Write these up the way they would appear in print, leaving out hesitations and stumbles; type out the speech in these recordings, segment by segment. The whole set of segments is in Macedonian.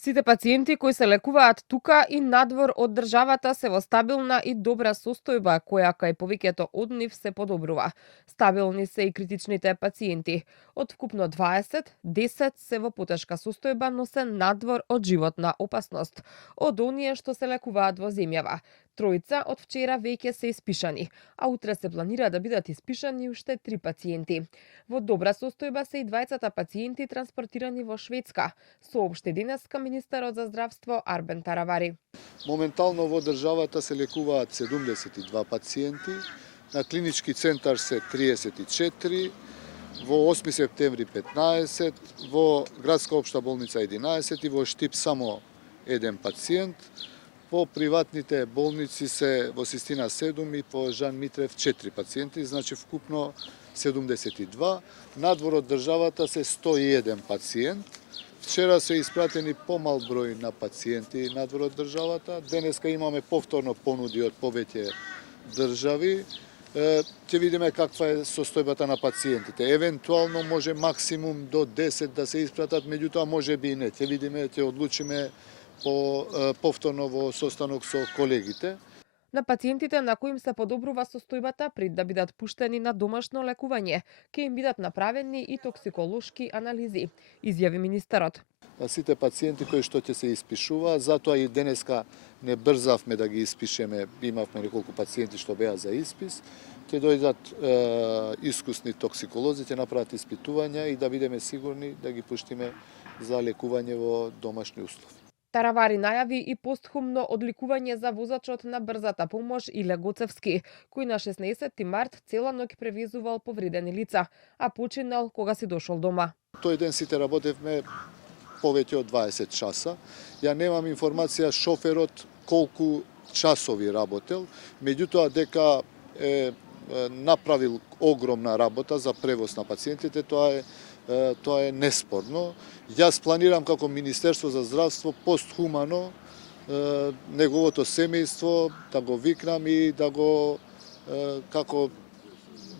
Сите пациенти кои се лекуваат тука и надвор од државата се во стабилна и добра состојба, која кај повеќето од нив се подобрува. Стабилни се и критичните пациенти. Од вкупно 20, 10 се во потешка состојба, но се надвор од животна опасност. Од оние што се лекуваат во земјава, тројца од вчера веќе се испишани, а утре се планира да бидат испишани уште 3 пациенти. Во добра состојба се и двајцата пациенти транспортирани во Шведска, соопшти денеска министерот за здравство Арбен Таравари. Моментално во државата се лекуваат 72 пациенти, на клинички центар се 34, во 8 септември 15, во градска општа болница 11 и во Штип само 1 пациент. По приватните болници се во Систина 7 и по Жан Митрев 4 пациенти, значи вкупно 72. Надвор од државата се 101 пациент. Вчера се испратени помал број на пациенти надвор од државата. Денеска имаме повторно понуди од повеќе држави. Ќе видиме каква е состојбата на пациентите. Евентуално може максимум до 10 да се испратат, меѓутоа може би и не. Ќе видиме, ќе одлучиме повторно во состанок со колегите. На пациентите на кои им се подобрува состојбата пред да бидат пуштени на домашно лекување, ќе им бидат направени и токсиколошки анализи, изјави министерот. Сите пациенти кои што ќе се испишуваат, затоа и денеска не брзавме да ги испишеме, имавме неколку пациенти што беа за испис, ќе дојдат искусни токсиколози, ќе направат испитувања и да бидеме сигурни да ги пуштиме за лекување во домашни услови. Таравари најави и постхумно одликување за возачот на брзата помош Иле Гоцевски, кој на 16 март цела ноќ превезувал повредени лица, а починал кога си дошол дома. Тој ден сите работевме повеќе од 20 часа. Ја немам информација шоферот колку часови работел, меѓутоа дека е направил огромна работа за превоз на пациентите, тоа е неспорно. Јас планирам како Министерство за здравство постхумано неговото семејство да го викнам и да го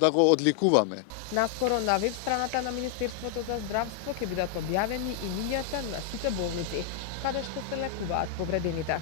одликуваме. Наскоро на веб страната на Министерството за здравство ќе бидат објавени имињата на сите болници каде што се лекуваат повредените.